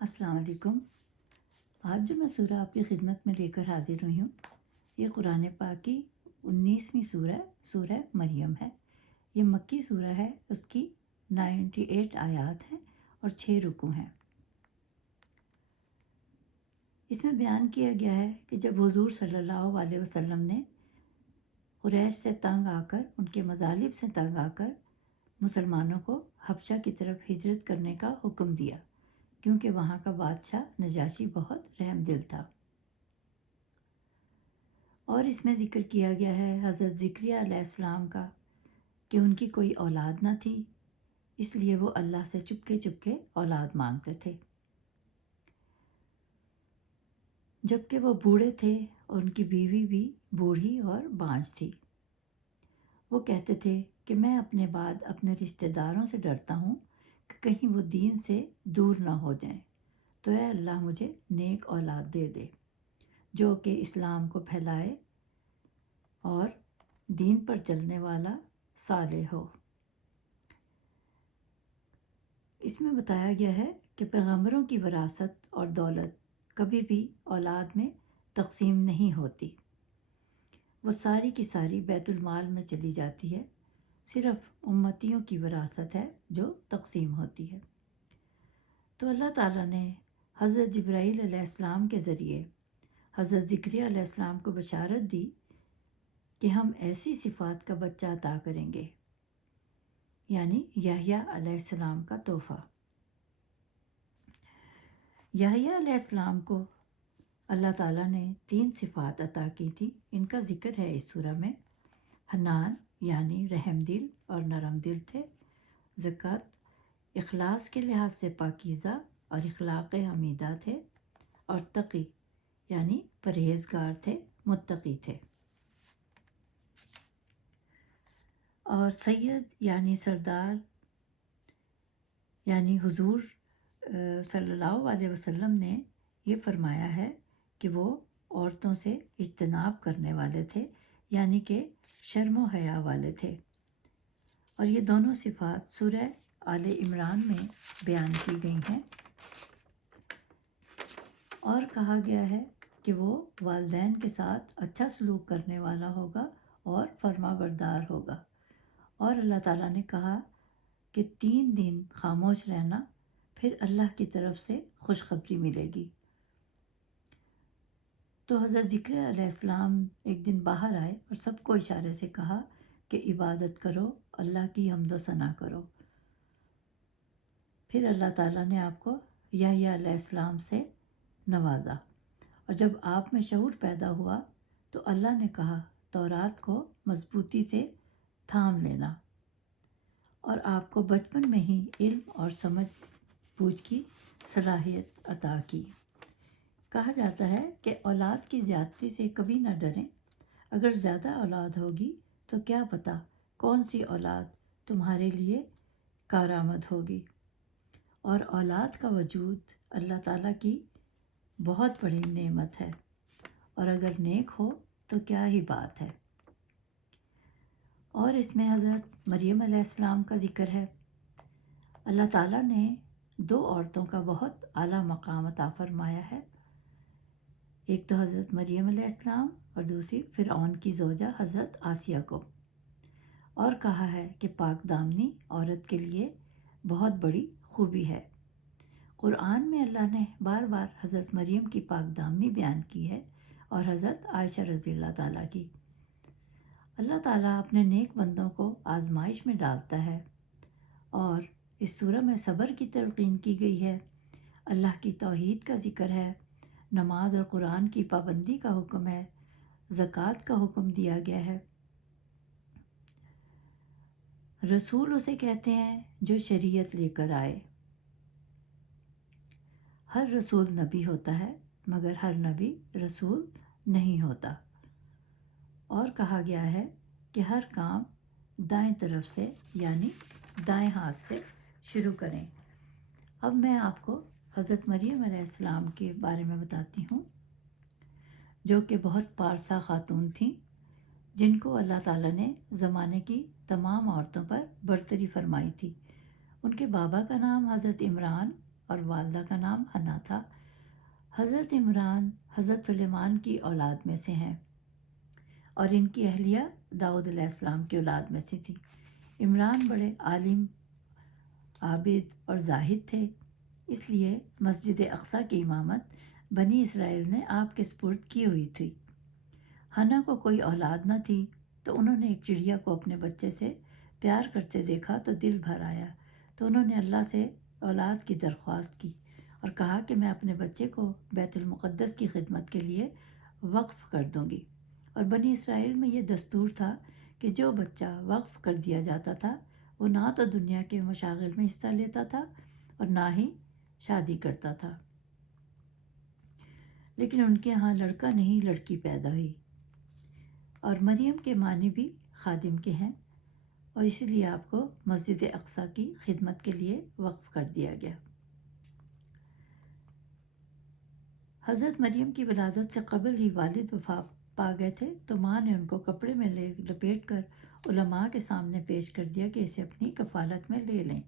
السلام علیکم۔ آج جو میں سورہ آپ کی خدمت میں لے کر حاضر ہوئی ہوں، یہ قرآن پاک کی 19ویں سورہ مریم ہے۔ یہ مکی سورہ ہے، اس کی 98 آیات ہیں اور 6 رکوع ہیں۔ اس میں بیان کیا گیا ہے کہ جب حضور صلی اللہ علیہ وسلم نے قریش سے تنگ آ کر، ان کے مظالم سے تنگ آ کر مسلمانوں کو حبشہ کی طرف ہجرت کرنے کا حکم دیا، کیونکہ وہاں کا بادشاہ نجاشی بہت رحم دل تھا۔ اور اس میں ذکر کیا گیا ہے حضرت زکریا علیہ السلام کا کہ ان کی کوئی اولاد نہ تھی، اس لیے وہ اللہ سے چپکے اولاد مانگتے تھے۔ جبکہ وہ بوڑھے تھے اور ان کی بیوی بھی بوڑھی اور بانجھ تھی۔ وہ کہتے تھے کہ میں اپنے بعد اپنے رشتہ داروں سے ڈرتا ہوں کہ کہیں وہ دین سے دور نہ ہو جائیں، تو اے اللہ مجھے نیک اولاد دے دے جو کہ اسلام کو پھیلائے اور دین پر چلنے والا صالح ہو۔ اس میں بتایا گیا ہے کہ پیغمبروں کی وراثت اور دولت کبھی بھی اولاد میں تقسیم نہیں ہوتی، وہ ساری کی ساری بیت المال میں چلی جاتی ہے، صرف امتیوں کی وراثت ہے جو تقسیم ہوتی ہے۔ تو اللہ تعالیٰ نے حضرت جبرائیل علیہ السلام کے ذریعے حضرت زکریا علیہ السلام کو بشارت دی کہ ہم ایسی صفات کا بچہ عطا کریں گے، یعنی یحییٰ علیہ السلام کا تحفہ۔ یحییٰ علیہ السلام کو اللہ تعالیٰ نے 3 صفات عطا کی تھی، ان کا ذکر ہے اس سورہ میں۔ حنان یعنی رحم دل اور نرم دل تھے، زکوٰۃ اخلاص کے لحاظ سے پاکیزہ اور اخلاق حمیدہ تھے، اور تقی یعنی پرہیزگار تھے، متقی تھے۔ اور سید یعنی سردار یعنی حضور صلی اللہ علیہ وسلم نے یہ فرمایا ہے کہ وہ عورتوں سے اجتناب کرنے والے تھے، یعنی کہ شرم و حیا والے تھے۔ اور یہ دونوں صفات سورہ آل عمران میں بیان کی گئی ہیں، اور کہا گیا ہے کہ وہ والدین کے ساتھ اچھا سلوک کرنے والا ہوگا اور فرما بردار ہوگا۔ اور اللہ تعالیٰ نے کہا کہ 3 دن خاموش رہنا، پھر اللہ کی طرف سے خوشخبری ملے گی۔ تو حضرت زکریا علیہ السلام ایک دن باہر آئے اور سب کو اشارے سے کہا کہ عبادت کرو، اللہ کی حمد و ثنا کرو۔ پھر اللہ تعالیٰ نے آپ کو یحییٰ علیہ السلام سے نوازا، اور جب آپ میں شعور پیدا ہوا تو اللہ نے کہا تورات کو مضبوطی سے تھام لینا، اور آپ کو بچپن میں ہی علم اور سمجھ بوجھ کی صلاحیت عطا کی۔ کہا جاتا ہے کہ اولاد کی زیادتی سے کبھی نہ ڈریں، اگر زیادہ اولاد ہوگی تو کیا پتہ کون سی اولاد تمہارے لیے کارآمد ہوگی۔ اور اولاد کا وجود اللہ تعالیٰ کی بہت بڑی نعمت ہے، اور اگر نیک ہو تو کیا ہی بات ہے۔ اور اس میں حضرت مریم علیہ السلام کا ذکر ہے۔ اللہ تعالیٰ نے 2 عورتوں کا بہت اعلیٰ مقام عطا فرمایا ہے، ایک تو حضرت مریم علیہ السلام اور دوسری فرعون کی زوجہ حضرت آسیہ کو، اور کہا ہے کہ پاک دامنی عورت کے لیے بہت بڑی خوبی ہے۔ قرآن میں اللہ نے بار بار حضرت مریم کی پاک دامنی بیان کی ہے، اور حضرت عائشہ رضی اللہ تعالیٰ کی۔ اللہ تعالیٰ اپنے نیک بندوں کو آزمائش میں ڈالتا ہے، اور اس سورہ میں صبر کی تلقین کی گئی ہے، اللہ کی توحید کا ذکر ہے، نماز اور قرآن کی پابندی کا حکم ہے، زکوٰۃ کا حکم دیا گیا ہے۔ رسول اسے کہتے ہیں جو شریعت لے کر آئے۔ ہر رسول نبی ہوتا ہے، مگر ہر نبی رسول نہیں ہوتا۔ اور کہا گیا ہے کہ ہر کام دائیں طرف سے یعنی دائیں ہاتھ سے شروع کریں۔ اب میں آپ کو حضرت مریم علیہ السلام کے بارے میں بتاتی ہوں، جو کہ بہت پارسا خاتون تھیں، جن کو اللہ تعالیٰ نے زمانے کی تمام عورتوں پر برتری فرمائی تھی۔ ان کے بابا کا نام حضرت عمران اور والدہ کا نام حنا تھا۔ حضرت عمران حضرت سلیمان کی اولاد میں سے ہیں اور ان کی اہلیہ داؤد علیہ السلام کی اولاد میں سے تھی۔ عمران بڑے عالم، عابد اور زاہد تھے، اس لیے مسجد اقصیٰ کی امامت بنی اسرائیل نے آپ کے سپرد کی ہوئی تھی۔ حنا کو کوئی اولاد نہ تھی، تو انہوں نے ایک چڑیا کو اپنے بچے سے پیار کرتے دیکھا تو دل بھر آیا، تو انہوں نے اللہ سے اولاد کی درخواست کی اور کہا کہ میں اپنے بچے کو بیت المقدس کی خدمت کے لیے وقف کر دوں گی۔ اور بنی اسرائیل میں یہ دستور تھا کہ جو بچہ وقف کر دیا جاتا تھا وہ نہ تو دنیا کے مشاغل میں حصہ لیتا تھا اور نہ ہی شادی کرتا تھا۔ لیکن ان کے ہاں لڑکا نہیں لڑکی پیدا ہوئی، اور مریم کے معنی بھی خادم کے ہیں، اور اسی لیے آپ کو مسجد اقصیٰ کی خدمت کے لیے وقف کر دیا گیا۔ حضرت مریم کی ولادت سے قبل ہی والد وفات پا گئے تھے، تو ماں نے ان کو کپڑے میں لپیٹ کر علماء کے سامنے پیش کر دیا کہ اسے اپنی کفالت میں لے لیں۔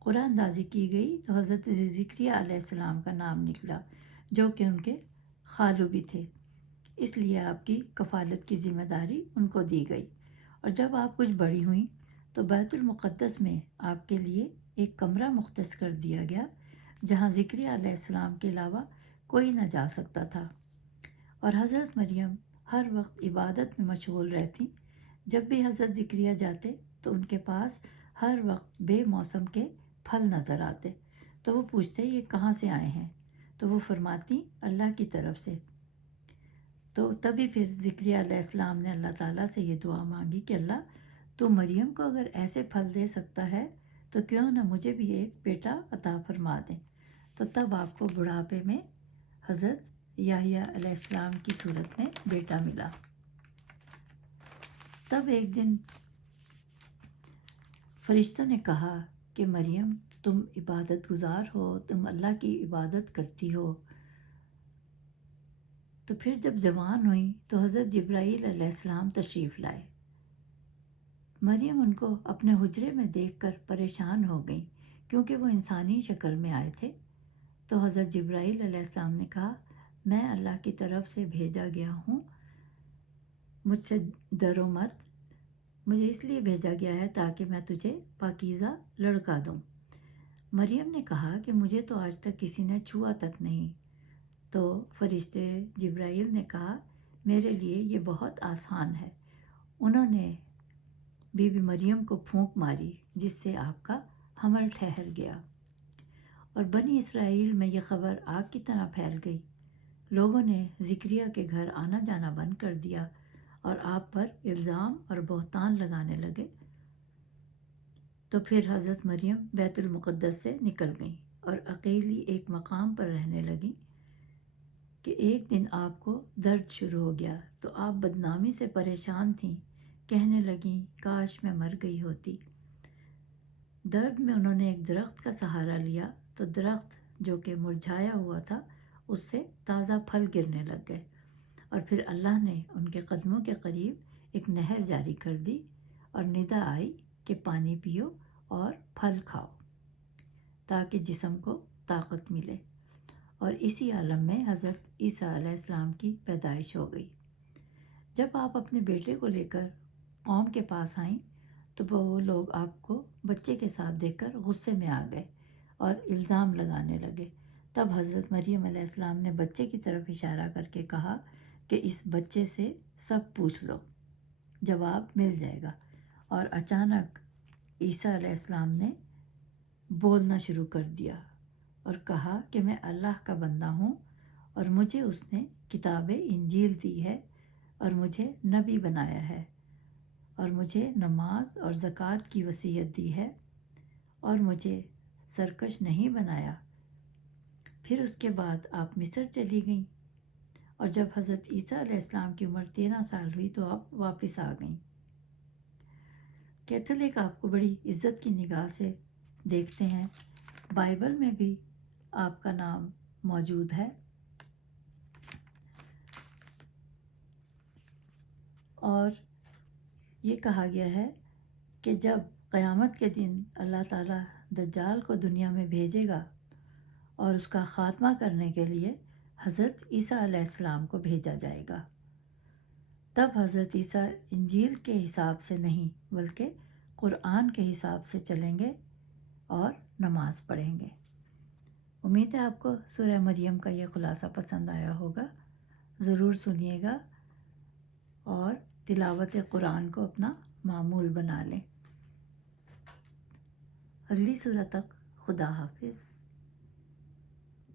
قرآن اندازی کی گئی تو حضرت زکریا علیہ السلام کا نام نکلا، جو کہ ان کے خالو بھی تھے، اس لیے آپ کی کفالت کی ذمہ داری ان کو دی گئی۔ اور جب آپ کچھ بڑی ہوئیں تو بیت المقدس میں آپ کے لیے ایک کمرہ مختص کر دیا گیا، جہاں زکریا علیہ السلام کے علاوہ کوئی نہ جا سکتا تھا، اور حضرت مریم ہر وقت عبادت میں مشغول رہتی۔ جب بھی حضرت زکریا جاتے تو ان کے پاس ہر وقت بے موسم کے پھل نظر آتے، تو وہ پوچھتے یہ کہاں سے آئے ہیں، تو وہ فرماتی اللہ کی طرف سے۔ تو تبھی پھر زکریا علیہ السلام نے اللہ تعالیٰ سے یہ دعا مانگی کہ اللہ تو مریم کو اگر ایسے پھل دے سکتا ہے تو کیوں نہ مجھے بھی ایک بیٹا عطا فرما دیں۔ تو تب آپ کو بڑھاپے میں حضرت یحییٰ علیہ السلام کی صورت میں بیٹا ملا۔ تب ایک دن فرشتوں نے کہا کہ مریم تم عبادت گزار ہو، تم اللہ کی عبادت کرتی ہو۔ تو پھر جب جوان ہوئیں تو حضرت جبرائیل علیہ السلام تشریف لائے۔ مریم ان کو اپنے حجرے میں دیکھ کر پریشان ہو گئیں، کیونکہ وہ انسانی شکل میں آئے تھے۔ تو حضرت جبرائیل علیہ السلام نے کہا میں اللہ کی طرف سے بھیجا گیا ہوں، مجھ سے ڈرو مت، مجھے اس لیے بھیجا گیا ہے تاکہ میں تجھے پاکیزہ لڑکا دوں۔ مریم نے کہا کہ مجھے تو آج تک کسی نے چھوا تک نہیں۔ تو فرشتے جبرائیل نے کہا میرے لیے یہ بہت آسان ہے۔ انہوں نے بی بی مریم کو پھونک ماری، جس سے آپ کا حمل ٹھہر گیا، اور بنی اسرائیل میں یہ خبر آگ کی طرح پھیل گئی۔ لوگوں نے زکریا کے گھر آنا جانا بند کر دیا اور آپ پر الزام اور بہتان لگانے لگے۔ تو پھر حضرت مریم بیت المقدس سے نکل گئیں اور اکیلی ایک مقام پر رہنے لگیں کہ ایک دن آپ کو درد شروع ہو گیا، تو آپ بدنامی سے پریشان تھیں، کہنے لگیں کاش میں مر گئی ہوتی۔ درد میں انہوں نے ایک درخت کا سہارا لیا، تو درخت جو کہ مرجھایا ہوا تھا اس سے تازہ پھل گرنے لگ گئے، اور پھر اللہ نے ان کے قدموں کے قریب ایک نہر جاری کر دی اور ندا آئی کہ پانی پیو اور پھل کھاؤ تاکہ جسم کو طاقت ملے۔ اور اسی عالم میں حضرت عیسیٰ علیہ السلام کی پیدائش ہو گئی۔ جب آپ اپنے بیٹے کو لے کر قوم کے پاس آئیں تو وہ لوگ آپ کو بچے کے ساتھ دیکھ کر غصے میں آ گئے اور الزام لگانے لگے۔ تب حضرت مریم علیہ السلام نے بچے کی طرف اشارہ کر کے کہا کہ اس بچے سے سب پوچھ لو، جواب مل جائے گا۔ اور اچانک عیسیٰ علیہ السلام نے بولنا شروع کر دیا اور کہا کہ میں اللہ کا بندہ ہوں، اور مجھے اس نے کتاب انجیل دی ہے اور مجھے نبی بنایا ہے، اور مجھے نماز اور زکوٰۃ کی وصیت دی ہے، اور مجھے سرکش نہیں بنایا۔ پھر اس کے بعد آپ مصر چلی گئیں، اور جب حضرت عیسیٰ علیہ السلام کی عمر 13 سال ہوئی تو آپ واپس آ گئیں۔ کیتھولک آپ کو بڑی عزت کی نگاہ سے دیکھتے ہیں، بائبل میں بھی آپ کا نام موجود ہے، اور یہ کہا گیا ہے کہ جب قیامت کے دن اللہ تعالیٰ دجال کو دنیا میں بھیجے گا اور اس کا خاتمہ کرنے کے لیے حضرت عیسیٰ علیہ السلام کو بھیجا جائے گا۔ تب حضرت عیسیٰ انجیل کے حساب سے نہیں بلکہ قرآن کے حساب سے چلیں گے اور نماز پڑھیں گے۔ امید ہے آپ کو سورہ مریم کا یہ خلاصہ پسند آیا ہوگا۔ ضرور سنیے گا اور تلاوت قرآن کو اپنا معمول بنا لیں۔ اگلی سورہ تک خدا حافظ۔